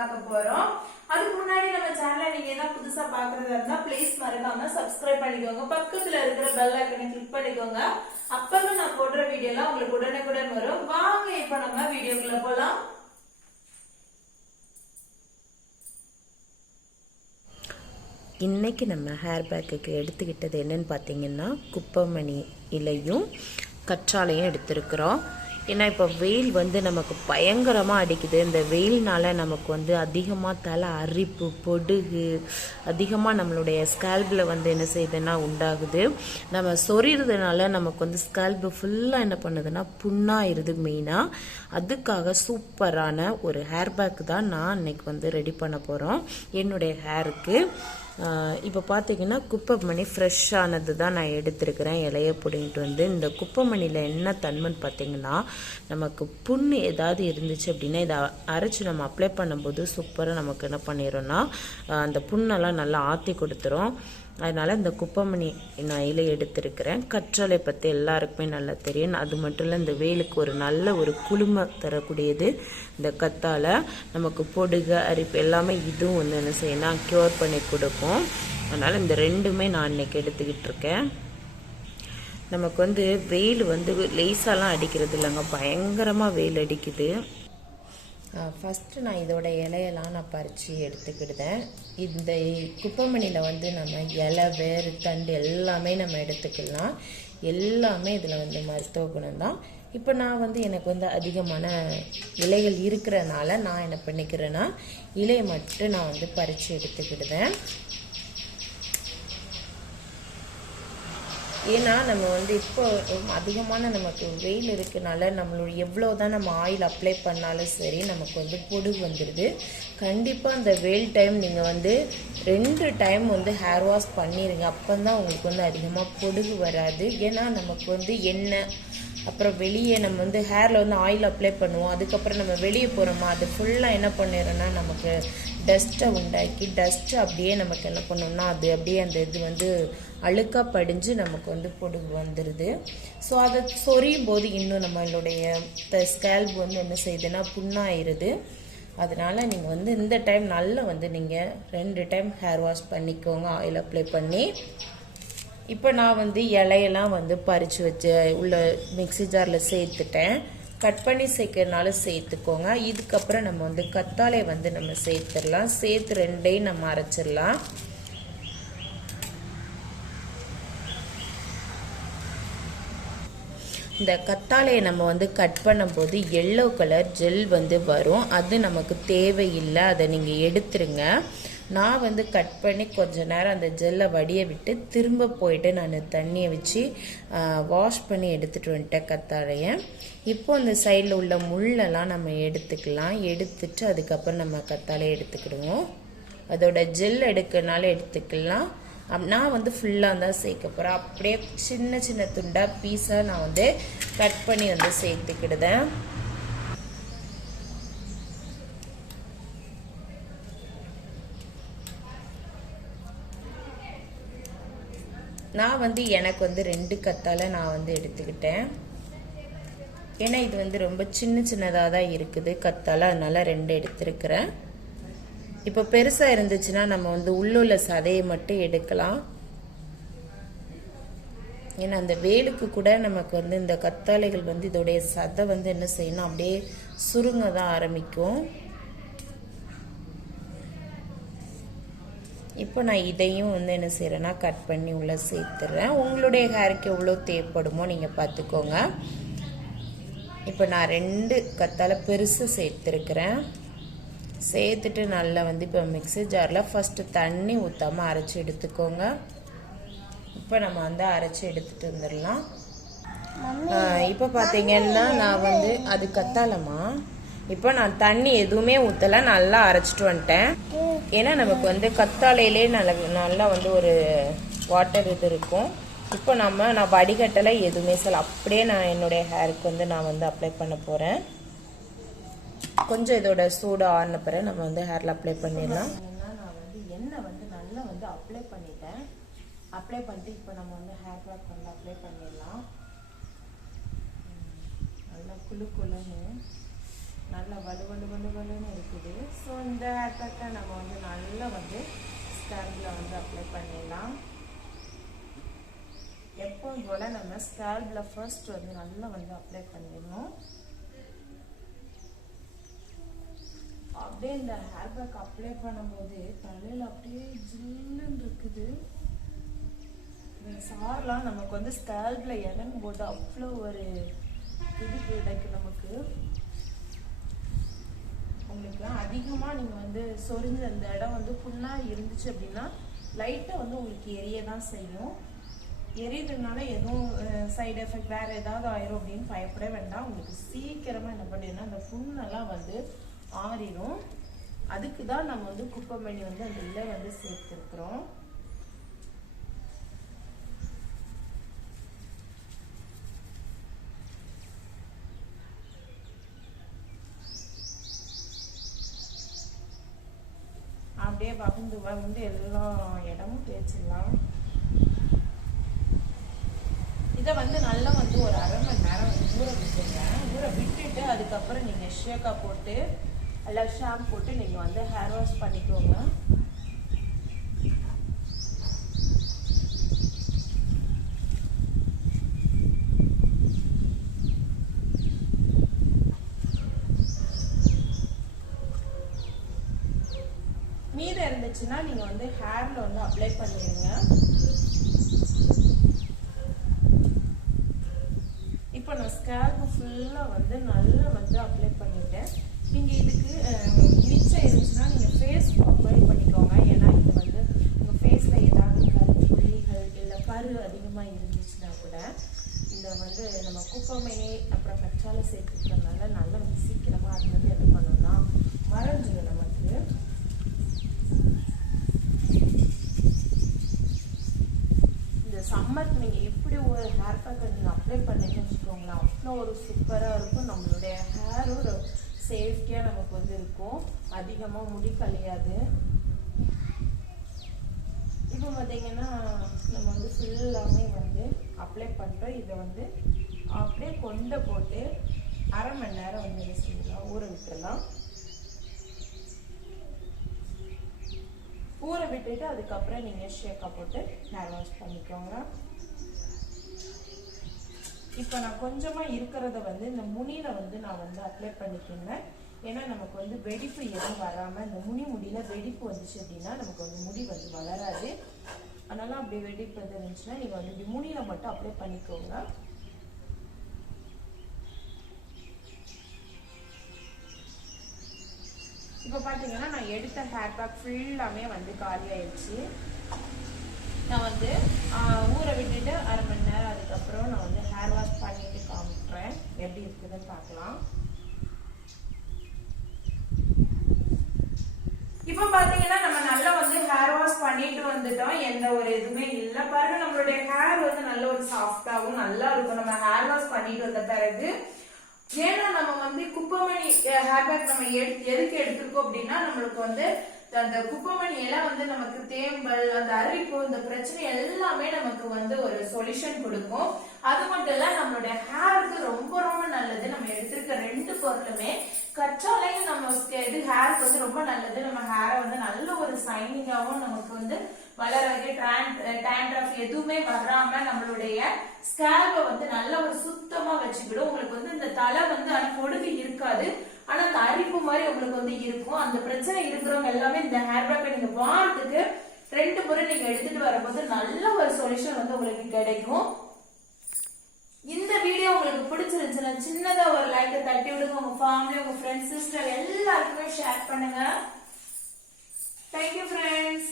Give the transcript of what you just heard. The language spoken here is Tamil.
பார்க்க போறோம். அதுக்கு முன்னாடி நம்ம சேனலை நீங்க என்ன புதுசா பாக்குறதா இருந்தா ப்ளீஸ் மறக்காம சப்ஸ்கிரைப் பண்ணிக்கோங்க. பக்கத்துல இருக்கிற பெல் ஐக்கனை கிளிக் பண்ணிக்கோங்க. அப்பதான் நான் போடுற வீடியோ எல்லாம் உங்களுக்கு உடனுக்குடன் வரும். வாங்க இப்ப நம்ம வீடியோக்குள்ள போலாம். இன்றைக்கி நம்ம ஹேர் பேக்குக்கு எடுத்துக்கிட்டது என்னன்னு பார்த்தீங்கன்னா குப்பமணி இலையும் கற்றாழையும் எடுத்திருக்கிறோம். ஏன்னா இப்போ வெயில் வந்து நமக்கு பயங்கரமாக அடிக்குது. இந்த வெயில்னால் நமக்கு வந்து அதிகமாக தலை அரிப்பு பொடுகு அதிகமாக நம்மளுடைய ஸ்கேல்பில் வந்து என்ன செய்யுதுன்னா உண்டாகுது. நம்ம சொறிறதுனால நமக்கு வந்து ஸ்கேல்பு ஃபுல்லாக என்ன பண்ணுதுன்னா புண்ணாயிருது மெயினாக அதுக்காக சூப்பரான ஒரு ஹேர் பேக் தான் நான் இன்னைக்கு வந்து ரெடி பண்ண போகிறோம் என்னுடைய ஹேருக்கு இப்போ பார்த்தீங்கன்னா குப்பைமணி ஃப்ரெஷ்ஷானது தான் நான் எடுத்திருக்கிறேன். இலைய பிடிங்கிட்டு வந்து இந்த குப்பைமணியில் என்ன தன்மைன்னு பார்த்தீங்கன்னா நமக்கு புண்ணு ஏதாவது இருந்துச்சு அப்படின்னா இதை அரைச்சி நம்ம அப்ளை பண்ணும்போது சூப்பராக நமக்கு என்ன பண்ணிடும்னா அந்த புண்ணெல்லாம் நல்லா ஆற்றி கொடுத்துரும். அதனால் இந்த குப்பமணி நான் இலை எடுத்திருக்கிறேன். கற்றாழை பற்றி எல்லாருக்குமே நல்லா தெரியும். அது மட்டும் இல்லை இந்த வெயிலுக்கு ஒரு நல்ல ஒரு குளுமை தரக்கூடியது. இந்த கத்தாழை நமக்கு பொடுகு அரிப்பு எல்லாமே இதுவும் வந்து என்ன செய்யணும் க்யூர் பண்ணி கொடுக்கும் அதனால் இந்த ரெண்டுமே நான் இன்னைக்கு எடுத்துக்கிட்டு இருக்கேன். நமக்கு வந்து வெயில் வந்து லேசாலாம் அடிக்கிறது இல்லைங்க. பயங்கரமாக வெயில் அடிக்குது. ஃபஸ்ட்டு நான் இதோட இலையெல்லாம் நான் பறித்து எடுத்துக்கிடுதேன் இந்த குப்பைமணியில் வந்து நம்ம இலை வேறு தண்டு எல்லாமே நம்ம எடுத்துக்கலாம். எல்லாமே இதில் வந்து மருத்துவ குணம் தான் இப்போ நான் வந்து எனக்கு வந்து அதிகமான இலைகள் இருக்கிறனால நான் என்ன பண்ணிக்கிறேன்னா இலையை மட்டும் நான் வந்து பறித்து எடுத்துக்கிடுவேன். ஏன்னா நம்ம வந்து இப்போ அதிகமான நமக்கு வெயில் இருக்கனால நம்மளோட எவ்வளோ தான் நம்ம ஆயில் அப்ளை பண்ணாலும் சரி நமக்கு வந்து பொடுகு வந்துடுது கண்டிப்பாக அந்த வெயில் டைம் நீங்கள் வந்து ரெண்டு டைம் வந்து ஹேர் வாஷ் பண்ணிடுங்க அப்போ தான் உங்களுக்கு வந்து அதிகமாக பொடுகு வராது. ஏன்னா நமக்கு வந்து எண்ணெய் அப்புறம் வெளியே நம்ம வந்து ஹேரில் வந்து ஆயில் அப்ளை பண்ணுவோம். அதுக்கப்புறம் நம்ம வெளியே போகிறோமா அது ஃபுல்லாக என்ன பண்ணிடுறோன்னா நமக்கு டஸ்ட்டை உண்டாக்கி டஸ்ட்டு அப்படியே நமக்கு என்ன பண்ணோம்னா அது அப்படியே அந்த இது வந்து அழுக்காக படிஞ்சு நமக்கு வந்து பொடுகு வந்துடுது ஸோ அதை சொரியும் போது இன்னும் நம்மளுடைய ஸ்கேல்ப் வந்து என்ன செய்யுதுன்னா புண்ணாயிருது. அதனால் நீங்கள் வந்து இந்த டைம் நல்லா வந்து நீங்கள் ரெண்டு டைம் ஹேர் வாஷ் பண்ணிக்கோங்க ஆயில் அப்ளை பண்ணி. இப்போ நான் வந்து இலையெல்லாம் வந்து பறித்து வச்சு உள்ள மிக்சி ஜாரில் சேர்த்துட்டேன். கட் பண்ணி சேர்க்கறனால சேர்த்துக்கோங்க. இதுக்கப்புறம் நம்ம வந்து கத்தாழை வந்து நம்ம சேர்த்துடலாம். சேர்த்து ரெண்டையும் நம்ம அரைச்சிடலாம். இந்த கத்தாழையை நம்ம வந்து கட் பண்ணும்போது எல்லோ கலர் ஜெல் வந்து வரும். அது நமக்கு தேவையில்லை. அதை நீங்கள் எடுத்துருங்க. நான் வந்து கட் பண்ணி கொஞ்ச நேரம் அந்த ஜெல்லை வடிய விட்டு திரும்ப போயிட்டு நான் தண்ணியை வச்சு வாஷ் பண்ணி எடுத்துகிட்டு வந்துட்டேன் கத்தாழையை. இப்போ அந்த சைடில் உள்ள முள்ளெல்லாம் நம்ம எடுத்துக்கலாம். எடுத்துட்டு அதுக்கப்புறம் நம்ம கத்தாழையை எடுத்துக்கிடுவோம். அதோட ஜெல் எடுக்கனால எடுத்துக்கலாம். நான் வந்து ஃபுல்லாக தான் சேர்க்க போகிறேன் அப்படியே சின்ன சின்ன துண்டாக பீஸாக நான் வந்து கட் பண்ணி வந்து சேர்த்துக்கிடுதேன். நான் வந்து எனக்கு வந்து ரெண்டு கத்தால நான் வந்து எடுத்துக்கிட்டேன். ஏன்னா இது வந்து ரொம்ப சின்ன சின்னதாக தான் இருக்குது கத்தால அதனால் ரெண்டு எடுத்துருக்கிறேன். இப்போ பெருசாக இருந்துச்சுன்னா நம்ம வந்து உள்ளுள்ள சதையை மட்டும் எடுக்கலாம். ஏன்னா அந்த வேலுக்கு கூட நமக்கு வந்து இந்த கத்தாழைகள் வந்து இதோடைய சதை வந்து என்ன செய்யணும்? அப்படியே சுருங்க தான் ஆரம்பிக்கும். இப்போ நான் இதையும் வந்து என்ன செய்கிறேன்னா கட் பண்ணி உள்ளே சேர்த்துறேன். உங்களுடைய ஹேருக்கு எவ்வளோ தேவைப்படுமோ நீங்கள் பார்த்துக்கோங்க. இப்போ நான் ரெண்டு கத்தால பெருசு சேர்த்துருக்குறேன். சேர்த்துட்டு நல்லா வந்து இப்போ மிக்ஸி ஜாரில் ஃபஸ்ட்டு தண்ணி ஊற்றாமல் அரைச்சி எடுத்துக்கோங்க. இப்போ நம்ம வந்து அரைச்சி எடுத்துகிட்டு வந்துடலாம். இப்போ பார்த்தீங்கன்னா நான் வந்து அது கத்தாலம்மா. இப்போ நான் தண்ணி எதுவுமே ஊற்றலை நல்லா அரைச்சிட்டு வந்துட்டேன். ஏன்னா நமக்கு வந்து கத்தாழையிலே நல்ல நல்லா வந்து ஒரு வாட்டர் இது இருக்கும். இப்போ நம்ம நான் வடிகட்டலை எதுவுமே சொல்ல அப்படியே நான் என்னுடைய ஹேருக்கு வந்து நான் வந்து அப்ளை பண்ண போகிறேன் கொஞ்சம் இதோட சூடு ஆறின பிறகு நம்ம வந்து ஹேரில் அப்ளை பண்ணிடலாம். நான் வந்து எண்ணெய் வந்து நல்லா வந்து அப்ளை பண்ணிட்டேன். அப்ளை பண்ணிட்டு இப்போ நம்ம வந்து ஹேர் பேக் வந்து அப்ளை பண்ணிடலாம். நல்லா குளு குழுன்னு. நல்லா வலு வலு வலு வலுன்னு இருக்குது. ஸோ இந்த ஹேர் பேக்கை நம்ம வந்து நல்லா வந்து ஸ்கேல்பில் வந்து அப்ளை பண்ணிடலாம். எப்பவும் போல் நம்ம ஸ்கேல்பில் ஃபர்ஸ்ட் வந்து நல்லா வந்து அப்ளை பண்ணிடணும். அப்படியே இந்த ஹேர் பேக் அப்ளை பண்ணும்போது தலையில் அப்படியே ஜில்லுன்னு இருக்குது. இந்த சார்லாம் நமக்கு வந்து ஸ்கேல்பில் இறங்கும் போது அவ்வளோ ஒரு இது கிடைக்கும் நமக்கு. உங்களுக்கு அதிகமாக நீங்கள் வந்து சொரிஞ்சு அந்த இடம் வந்து ஃபுல்லாக இருந்துச்சு அப்படின்னா லைட்டாக வந்து உங்களுக்கு எரிய தான் செய்யும். எரியதுனால எதுவும் சைடு எஃபெக்ட் வேறு ஏதாவது ஆயிரும் அப்படின்னு பயப்பட வேண்டாம். உங்களுக்கு சீக்கிரமாக என்ன பண்ணிடுன்னா அந்த புண்ணெல்லாம் வந்து ஆறிடும் அதுக்கு தான் நம்ம வந்து குப்பைமணி வந்து அந்த இல்லை வந்து சேர்த்துருக்குறோம். வந்து வந்து எல்லா இடமும் தேய்ச்சிடலாம் இதை வந்து நல்லா வந்து ஒரு அரை மணி நேரம் வந்து ஊற விட்டுருங்க. ஊற விட்டுட்டு அதுக்கப்புறம் நீங்கள் ஷேக்கா போட்டு எல்லாம் ஷாம்பு போட்டு நீங்கள் வந்து ஹேர் வாஷ் பண்ணிக்கோங்க மீதம் இருந்துச்சுன்னா நீங்கள் வந்து ஹேரில் வந்து அப்ளை பண்ணிடுங்க. இப்போ நான் ஸ்கேல்ப் ஃபுல்லாக வந்து நல்லா வந்து அப்ளை பண்ணிட்டேன். நீங்கள் இதுக்கு மிச்சம் இருந்துச்சுன்னா நீங்கள் ஃபேஸ்க்கு அப்ளை பண்ணிக்கோங்க. ஏன்னா இது வந்து உங்கள் ஃபேஸில் ஏதாவது புள்ளிகள் இல்லை கரு அதிகமாக இருந்துச்சுன்னா கூட இந்த வந்து நம்ம குப்பமையே அப்புறம் கச்சால சேர்த்துக்கிறதுனால நல்லா வந்து சீக்கிரமாக அது வந்து என்ன பண்ணணும்னா மறைஞ்சிடும் நமக்கு இந்த சம்மருக்கு நீங்கள் எப்படி ஒரு ஹேர் பேக்கை நீங்கள் அப்ளை பண்ணீங்கன்னு வச்சுக்கோங்களேன் அவ்வளோ ஒரு சூப்பராக இருக்கும். நம்மளுடைய ஹேர் ஒரு சேஃப்டியாக நமக்கு வந்து இருக்கும். அதிகமாக முடி கழியாது இப்போ பார்த்தீங்கன்னா நம்ம வந்து ஃபுல்லாமே வந்து அப்ளை பண்ணுறோம் இதை வந்து அப்படியே கொண்டை போட்டு அரை மணி நேரம் வந்து செய்யலாம். ஊற விட்டுறலாம் ஊற விட்டுட்டு அதுக்கப்புறம் நீங்கள் ஷேக்காக போட்டு நேரம் வாஷ் பண்ணிக்கோங்க. இப்போ நான் கொஞ்சமாக இருக்கிறத வந்து இந்த முனியில் வந்து நான் வந்து அப்ளை பண்ணிக்கோங்க ஏன்னா நமக்கு வந்து வெடிப்பு எதுவும் வராமல் இந்த முனி முடியில் வெடிப்பு வந்துச்சு அப்படின்னா நமக்கு வந்து முடி வந்து வளராது. அதனால் அப்படி வெடிப்பு எது இருந்துச்சுன்னா நீங்கள் வந்து முனியில் மட்டும் அப்ளை பண்ணிக்கோங்க. இப்போ பார்த்தீங்கன்னா நான் எடுத்த ஹேர் பேக் ஃபுல்லாமே வந்து காலி ஆயிடுச்சு. நான் வந்து ஊரை ஊற விட்டுட்டு அரை மணி நேரம் அதுக்கப்புறம் நான் வந்து ஹேர் வாஷ் பண்ணிட்டு காமிக்கிறேன். எப்படி இருக்குதுன்னு பார்க்கலாம். இப்போ பார்த்தீங்கன்னா நம்ம நல்லா வந்து ஹேர் வாஷ் பண்ணிட்டு வந்துட்டோம். எந்த ஒரு இதுவுமே இல்லை. பாருங்க நம்மளுடைய ஹேர் வந்து நல்ல ஒரு சாஃப்டாகவும் நல்லா இருக்கும். நம்ம ஹேர் வாஷ் பண்ணிட்டு வந்த பிறகு ஏன்னா நம்ம வந்து குப்பைமணி ஹேர் பேக் நம்ம எடுத்து எதுக்கு எடுத்திருக்கோம் அப்படின்னா நம்மளுக்கு வந்து அந்த குப்பமணி எல்லாம் வந்து நமக்கு தேம்பல் அந்த அரிப்பு இந்த பிரச்சனை எல்லாமே நமக்கு வந்து ஒரு சொல்யூஷன் கொடுக்கும். அது மட்டும் இல்ல நம்மளுடைய ஹேருக்கு ரொம்ப ரொம்ப நல்லது. நம்ம எடுத்திருக்க ரெண்டு பொருளுமே கற்றாலையும் நம்ம இது ஹேருக்கு வந்து ரொம்ப நல்லது நம்ம ஹேரை வந்து நல்ல ஒரு சைனிங்காவும் நமக்கு வந்து வளரது டேண்ட்ரஃப் எதுவுமே வராம நம்மளுடைய ஸ்கேல்பை வந்து நல்ல ஒரு சுத்தமா வச்சுக்கிடும். உங்களுக்கு வந்து இந்த தலை வந்து ஆனா பொடுகு இருக்காது. ஆனா அந்த அரிப்பு மாதிரி உங்களுக்கு வந்து இருக்கும். அந்த பிரச்சனை இருக்கிறவங்க எல்லாமே இந்த ஹேர் பேக்கை நீங்க வாரத்துக்கு ரெண்டு முறை நீங்க எடுத்துட்டு வரும்போது நல்ல ஒரு சொல்யூஷன் வந்து உங்களுக்கு கிடைக்கும். இந்த வீடியோ உங்களுக்கு பிடிச்சிருந்துச்சுன்னா சின்னதா ஒரு லைக் தட்டி விடுங்க. உங்க ஃபேமிலி உங்க ஃப்ரெண்ட்ஸ் சிஸ்டர் எல்லாருக்குமே ஷேர் பண்ணுங்க. Thank you friends